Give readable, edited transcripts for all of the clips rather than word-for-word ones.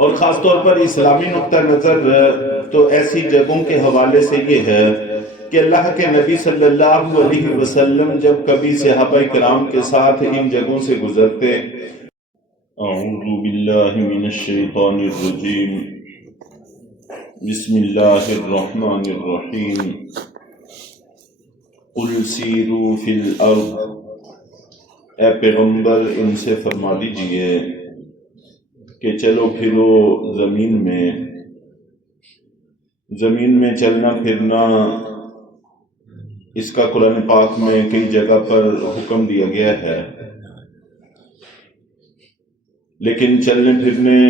اور خاص طور پر اسلامی نقطہ نظر تو ایسی جگہوں کے حوالے سے یہ ہے کہ اللہ کے نبی صلی اللہ علیہ وسلم جب کبھی صحابہ کرام کے ساتھ ان جگہوں سے گزرتے، اعوذ باللہ من الشیطان الرجیم، بسم اللہ الرحمن الرحیم، قل سیروا فی الارض، اے پیغمبر ان سے فرما دیجئے کہ چلو پھرو زمین میں چلنا پھرنا، اس کا قرآن پاک میں کئی جگہ پر حکم دیا گیا ہے، لیکن چلنے پھرنے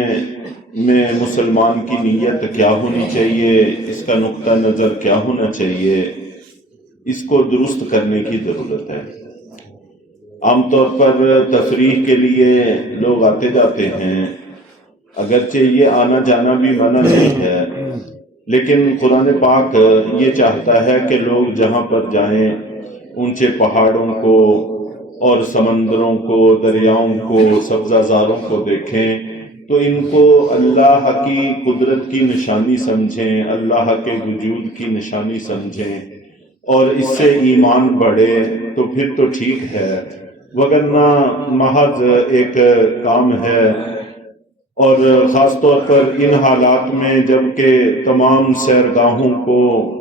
میں مسلمان کی نیت کیا ہونی چاہیے، اس کا نقطہ نظر کیا ہونا چاہیے، اس کو درست کرنے کی ضرورت ہے۔ عام طور پر تفریح کے لیے لوگ آتے جاتے ہیں، اگرچہ یہ آنا جانا بھی منع نہیں ہے، لیکن قرآن پاک یہ چاہتا ہے کہ لوگ جہاں پر جائیں اونچے پہاڑوں کو اور سمندروں کو، دریاؤں کو، سبزہ زاروں کو دیکھیں تو ان کو اللہ کی قدرت کی نشانی سمجھیں، اللہ کے وجود کی نشانی سمجھیں، اور اس سے ایمان بڑھے تو پھر تو ٹھیک ہے، وگرنہ محض ایک کام ہے۔ اور خاص طور پر ان حالات میں جب کہ تمام سیرگاہوں کو،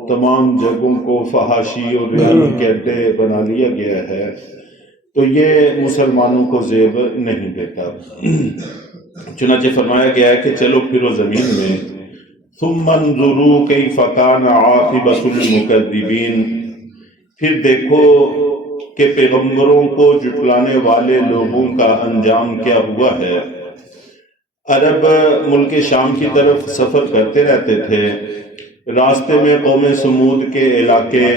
تمام جگہوں کو فحاشی اور ریائی کے اڈے بنا لیا گیا ہے، تو یہ مسلمانوں کو زیب نہیں دیتا۔ چنانچہ فرمایا گیا ہے کہ چلو پھرو زمین میں، ثم انظروا کیف کان عاقبۃ المکذبین، پھر دیکھو کہ پیغمبروں کو جھٹلانے والے لوگوں کا انجام کیا ہوا ہے۔ عرب ملک شام کی طرف سفر کرتے رہتے تھے، راستے میں قوم سمود کے علاقے،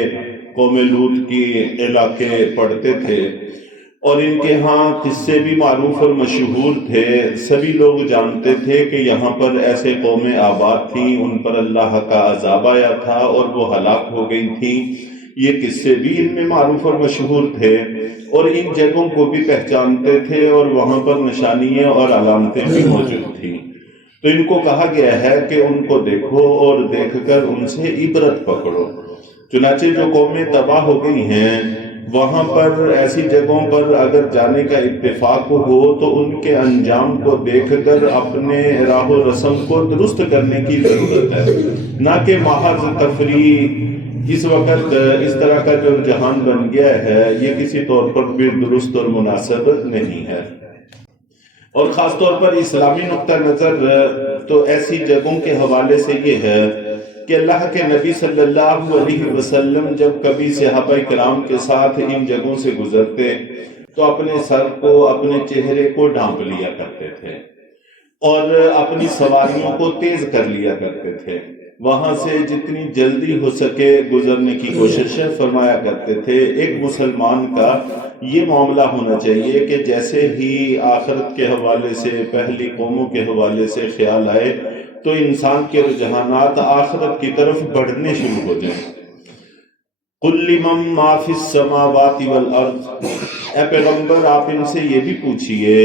قوم لوط کی علاقے پڑتے تھے، اور ان کے ہاں قصے بھی معروف اور مشہور تھے، سبھی لوگ جانتے تھے کہ یہاں پر ایسے قومیں آباد تھیں، ان پر اللہ کا عذاب آیا تھا اور وہ ہلاک ہو گئی تھیں، یہ قصے بھی ان میں معروف اور مشہور تھے، اور ان جگہوں کو بھی پہچانتے تھے، اور وہاں پر نشانیاں اور علامتیں بھی موجود تھیں۔ تو ان کو کہا گیا ہے کہ ان کو دیکھو اور دیکھ کر ان سے عبرت پکڑو۔ چنانچہ جو قومیں تباہ ہو گئی ہیں، وہاں پر ایسی جگہوں پر اگر جانے کا اتفاق ہو تو ان کے انجام کو دیکھ کر اپنے راہ و رسم کو درست کرنے کی ضرورت ہے، نہ کہ محض تفریح۔ اس وقت اس طرح کا جو جہان بن گیا ہے، یہ کسی طور پر بھی درست اور مناسب نہیں ہے۔ اور خاص طور پر اسلامی نقطہ نظر تو ایسی جگہوں کے حوالے سے یہ ہے کہ اللہ کے نبی صلی اللہ علیہ وسلم جب کبھی صحابہ کرام کے ساتھ ان جگہوں سے گزرتے تو اپنے سر کو، اپنے چہرے کو ڈھانپ لیا کرتے تھے، اور اپنی سواریوں کو تیز کر لیا کرتے تھے، وہاں سے جتنی جلدی ہو سکے گزرنے کی کوشش فرمایا کرتے تھے۔ ایک مسلمان کا یہ معاملہ ہونا چاہیے کہ جیسے ہی آخرت کے حوالے سے، پہلی قوموں کے حوالے سے خیال آئے تو انسان کے رجحانات آخرت کی طرف بڑھنے شروع ہو جائیں۔ قُلْ لِمَن مَّا فِي السَّمَاوَاتِ وَالْأَرْضِ، اے پیغمبر آپ ان سے یہ بھی پوچھئے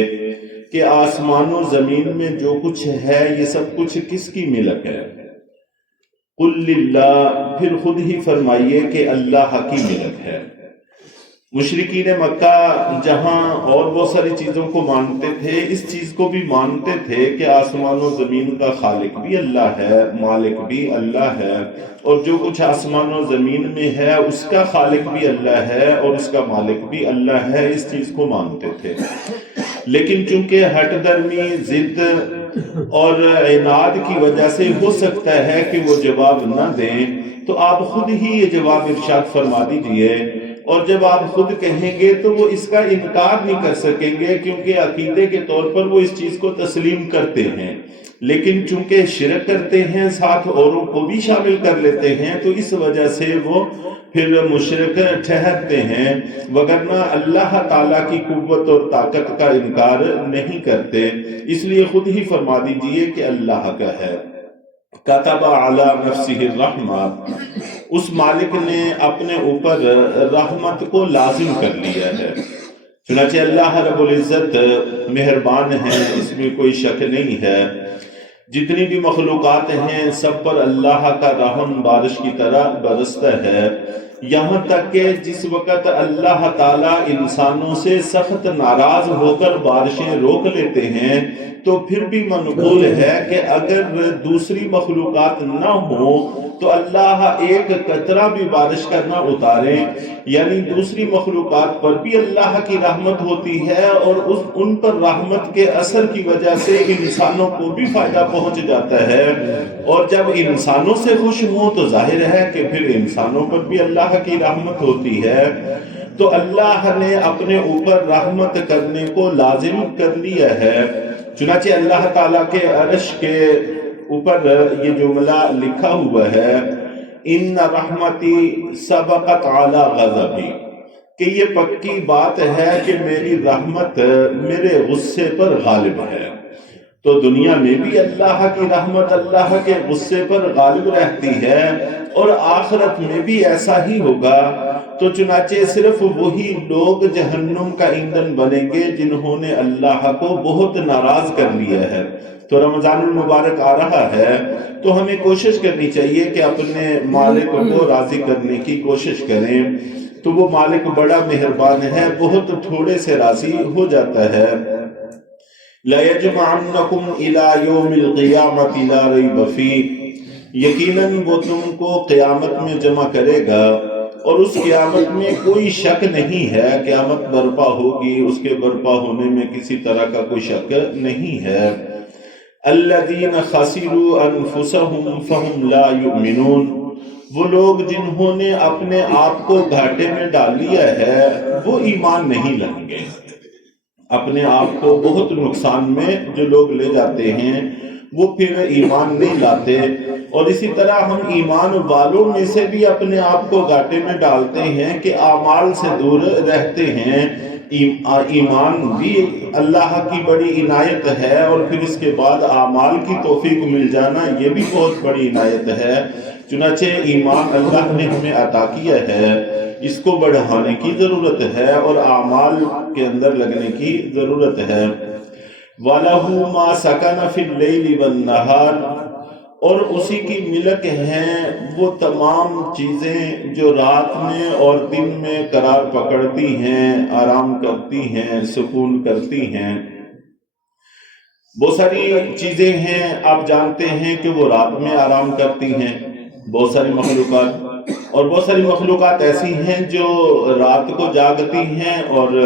کہ آسمان و زمین میں جو کچھ ہے یہ سب کچھ کس کی ملک ہے؟ قُلْ لِلَّهِ، پھر خود ہی فرمائیے کہ اللہ کی ملک ہے۔ مشرکین مکہ جہاں اور بہت ساری چیزوں کو مانتے تھے، اس چیز کو بھی مانتے تھے کہ آسمان و زمین کا خالق بھی اللہ ہے، مالک بھی اللہ ہے، اور جو کچھ آسمان و زمین میں ہے اس کا خالق بھی اللہ ہے اور اس کا مالک بھی اللہ ہے، اس چیز کو مانتے تھے۔ لیکن چونکہ ہٹ درمی، ضد اور عناد کی وجہ سے ہو سکتا ہے کہ وہ جواب نہ دیں، تو آپ خود ہی یہ جواب ارشاد فرما دیجئے، اور جب آپ خود کہیں گے تو وہ اس کا انکار نہیں کر سکیں گے، کیونکہ عقیدے کے طور پر وہ اس چیز کو تسلیم کرتے ہیں، لیکن چونکہ شرک کرتے ہیں، ساتھ اوروں کو بھی شامل کر لیتے ہیں، تو اس وجہ سے وہ پھر مشرک ٹھہرتے ہیں، وگرنہ اللہ تعالیٰ کی قوت اور طاقت کا انکار نہیں کرتے۔ اس لیے خود ہی فرما دیجئے کہ اللہ کا ہے۔ کتب علی نفسہ الرحمہ، اس مالک نے اپنے اوپر رحمت کو لازم کر لیا ہے۔ چنانچہ اللہ رب العزت مہربان ہے، اس میں کوئی شک نہیں ہے، جتنی بھی مخلوقات ہیں سب پر اللہ کا رحم بارش کی طرح برستا ہے، یہاں تک کہ جس وقت اللہ تعالیٰ انسانوں سے سخت ناراض ہو کر بارشیں روک لیتے ہیں تو پھر بھی منقول ہے کہ اگر دوسری مخلوقات نہ ہوں تو اللہ ایک قطرہ بھی بارش کا نہ اتارے، یعنی دوسری مخلوقات پر بھی اللہ کی رحمت ہوتی ہے اور ان پر رحمت کے اثر کی وجہ سے انسانوں کو بھی فائدہ پہنچ جاتا ہے، اور جب انسانوں سے خوش ہوں تو ظاہر ہے کہ پھر انسانوں پر بھی اللہ کی رحمت ہوتی ہے۔ تو اللہ نے اپنے اوپر رحمت کرنے کو لازم کر لیا ہے، چنانچہ اللہ تعالیٰ کے عرش کے اوپر یہ جملہ لکھا ہوا ہے، ان رحمتی سبقت علی غضبی، کہ یہ پکی بات ہے کہ میری رحمت میرے غصے پر غالب ہے۔ تو دنیا میں بھی اللہ کی رحمت اللہ کے غصے پر غالب رہتی ہے اور آخرت میں بھی ایسا ہی ہوگا۔ تو چنانچہ صرف وہی لوگ جہنم کا ایندھن بنیں گے جنہوں نے اللہ کو بہت ناراض کر لیا ہے۔ تو رمضان المبارک آ رہا ہے تو ہمیں کوشش کرنی چاہیے کہ اپنے مالک کو راضی کرنے کی کوشش کریں، تو وہ مالک بڑا مہربان ہے، بہت تھوڑے سے راضی ہو جاتا ہے۔ لا یجمعنکم الی یوم القیامۃ لا ریب فیہ، یقیناً وہ تم کو قیامت میں جمع کرے گا اور اس قیامت میں کوئی شک نہیں ہے، قیامت برپا ہوگی، اس کے برپا ہونے میں کسی طرح کا کوئی شک نہیں ہے۔ الذین خسروا انفسهم فهم لا یؤمنون، وہ لوگ جنہوں نے اپنے آپ کو گھاٹے میں ڈال لیا ہے وہ ایمان نہیں لائیں گے۔ اپنے آپ کو بہت نقصان میں جو لوگ لے جاتے ہیں وہ پھر ایمان نہیں لاتے، اور اسی طرح ہم ایمان والوں میں سے بھی اپنے آپ کو گھاٹے میں ڈالتے ہیں کہ اعمال سے دور رہتے ہیں۔ ایمان بھی اللہ کی بڑی عنایت ہے، اور پھر اس کے بعد اعمال کی توفیق مل جانا یہ بھی بہت بڑی عنایت ہے۔ چنانچہ ایمان اللہ نے ہمیں عطا کیا ہے، اس کو بڑھانے کی ضرورت ہے اور اعمال کے اندر لگنے کی ضرورت ہے۔ وَلَهُ مَا سَكَنَ فِي اللَّيْلِ وَالنَّهَارِ، اور اسی کی ملک ہیں وہ تمام چیزیں جو رات میں اور دن میں قرار پکڑتی ہیں، آرام کرتی ہیں، سکون کرتی ہیں۔ بہت ساری چیزیں ہیں آپ جانتے ہیں کہ وہ رات میں آرام کرتی ہیں، بہت ساری مخلوقات، اور بہت ساری مخلوقات ایسی ہیں جو رات کو جاگتی ہیں اور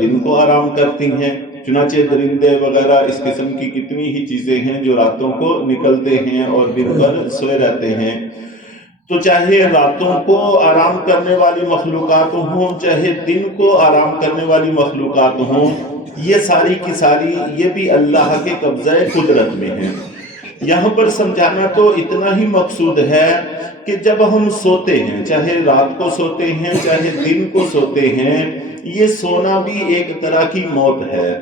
دن کو آرام کرتی ہیں۔ چنانچہ درندے وغیرہ اس قسم کی کتنی ہی چیزیں ہیں جو راتوں کو نکلتے ہیں اور دن بھر سوئے رہتے ہیں۔ تو چاہے راتوں کو آرام کرنے والی مخلوقات ہوں، چاہے دن کو آرام کرنے والی مخلوقات ہوں، یہ ساری کی ساری یہ بھی اللہ کے قبضہ قدرت میں ہیں۔ یہاں پر سمجھانا تو اتنا ہی مقصود ہے کہ جب ہم سوتے ہیں، چاہے رات کو سوتے ہیں چاہے دن کو سوتے ہیں، یہ سونا بھی ایک طرح کی موت ہے،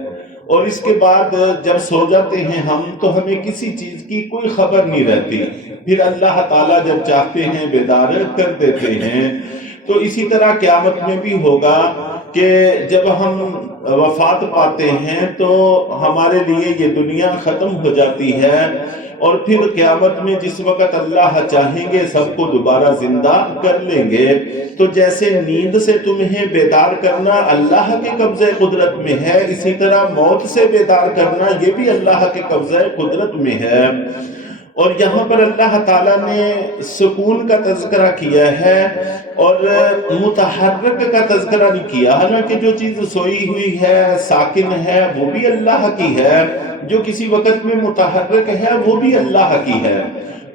اور اس کے بعد جب سو جاتے ہیں ہم تو ہمیں کسی چیز کی کوئی خبر نہیں رہتی، پھر اللہ تعالیٰ جب چاہتے ہیں بیدار کر دیتے ہیں۔ تو اسی طرح قیامت میں بھی ہوگا کہ جب ہم وفات پاتے ہیں تو ہمارے لیے یہ دنیا ختم ہو جاتی ہے، اور پھر قیامت میں جس وقت اللہ چاہیں گے سب کو دوبارہ زندہ کر لیں گے۔ تو جیسے نیند سے تمہیں بیدار کرنا اللہ کے قبضہ قدرت میں ہے، اسی طرح موت سے بیدار کرنا یہ بھی اللہ کے قبضہ قدرت میں ہے۔ اور یہاں پر اللہ تعالیٰ نے سکون کا تذکرہ کیا ہے اور متحرک کا تذکرہ نہیں کیا، حالانکہ جو چیز سوئی ہوئی ہے، ساکن ہے، وہ بھی اللہ کی ہے، جو کسی وقت میں متحرک ہے وہ بھی اللہ کی ہے۔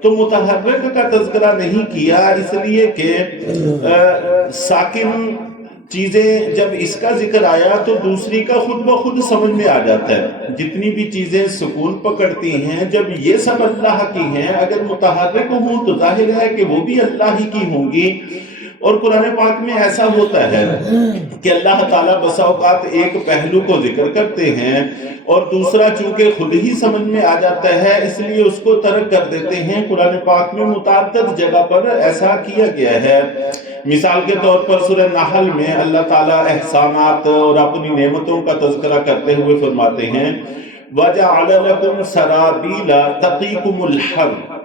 تو متحرک کا تذکرہ نہیں کیا اس لیے کہ ساکن چیزیں جب اس کا ذکر آیا تو دوسری کا خود بخود سمجھ میں آ جاتا ہے۔ جتنی بھی چیزیں سکون پکڑتی ہیں جب یہ سب اللہ کی ہیں، اگر متحرک ہوں تو ظاہر ہے کہ وہ بھی اللہ ہی کی ہوں گی۔ اور قرآن پاک میں ایسا ہوتا ہے کہ اللہ تعالیٰ بسا اوقات ایک پہلو کو ذکر کرتے ہیں اور دوسرا چونکہ خود ہی سمجھ میں آ جاتا ہے اس لیے اس کو ترک کر دیتے ہیں۔ قرآن پاک میں متعدد جگہ پر ایسا کیا گیا ہے۔ مثال کے طور پر سورہ نحل میں اللہ تعالیٰ احسانات اور اپنی نعمتوں کا تذکرہ کرتے ہوئے فرماتے ہیں وَجَعَلَ لَكُمْ سَرَابِيلَ تَقِيكُمُ الْحَرَّ،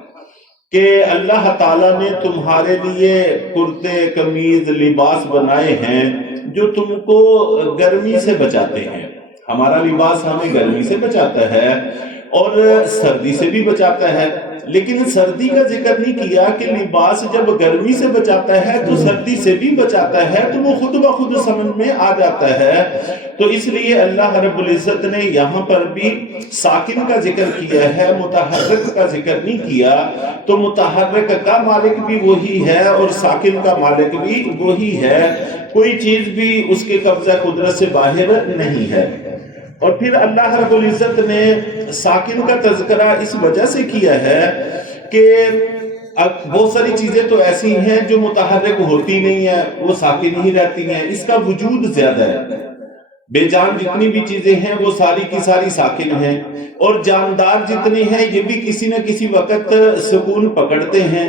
کہ اللہ تعالیٰ نے تمہارے لیے کرتے قمیض لباس بنائے ہیں جو تم کو گرمی سے بچاتے ہیں۔ ہمارا لباس ہمیں گرمی سے بچاتا ہے اور سردی سے بھی بچاتا ہے، لیکن سردی کا ذکر نہیں کیا کہ لباس جب گرمی سے بچاتا ہے تو سردی سے بھی بچاتا ہے، تو وہ خود بخود سمجھ میں آ جاتا ہے۔ تو اس لیے اللہ رب العزت نے یہاں پر بھی ساکن کا ذکر کیا ہے، متحرک کا ذکر نہیں کیا۔ تو متحرک کا مالک بھی وہی ہے اور ساکن کا مالک بھی وہی ہے، کوئی چیز بھی اس کے قبضہ قدرت سے باہر نہیں ہے۔ اور پھر اللہ رب العزت نے ساکن کا تذکرہ اس وجہ سے کیا ہے کہ بہت ساری چیزیں تو ایسی ہیں جو متحرک ہوتی نہیں ہیں، وہ ساکن ہی رہتی ہیں، اس کا وجود زیادہ ہے۔ بے جان جتنی بھی چیزیں ہیں وہ ساری کی ساری ساکن ہیں، اور جاندار جتنے ہیں یہ بھی کسی نہ کسی وقت سکون پکڑتے ہیں۔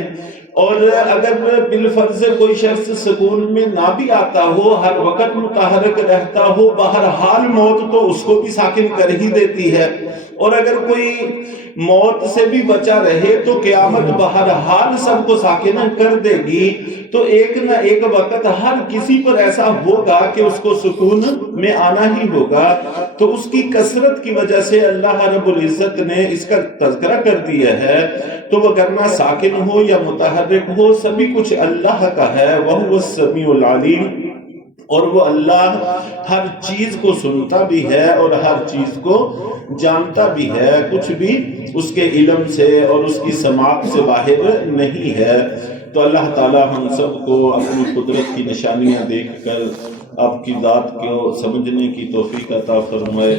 اور اگر بالفرض کوئی شخص سکون میں نہ بھی آتا ہو، ہر وقت متحرک رہتا ہو، بہرحال موت تو اس کو بھی ساکن کر ہی دیتی ہے۔ اور اگر کوئی موت سے بھی بچا رہے تو قیامت بہرحال سب کو ساکن کر دے گی۔ تو ایک نہ ایک وقت ہر کسی پر ایسا ہوگا کہ اس کو سکون میں آنا ہی ہوگا۔ تو اس کی کثرت کی وجہ سے اللہ رب العزت نے اس کا تذکرہ کر دیا ہے۔ تو وہ کرنا ساکن ہو یا متحرک ہو، سبھی کچھ اللہ کا ہے۔ وَهُوَ السَّمِيعُ الْعَلِيمُ، اور وہ اللہ ہر چیز کو سنتا بھی ہے اور ہر چیز کو جانتا بھی ہے، کچھ بھی اس کے علم سے اور اس کی سماعت سے باہر نہیں ہے۔ تو اللہ تعالی ہم سب کو اپنی قدرت کی نشانیاں دیکھ کر آپ کی ذات کو سمجھنے کی توفیق عطا فرمائے۔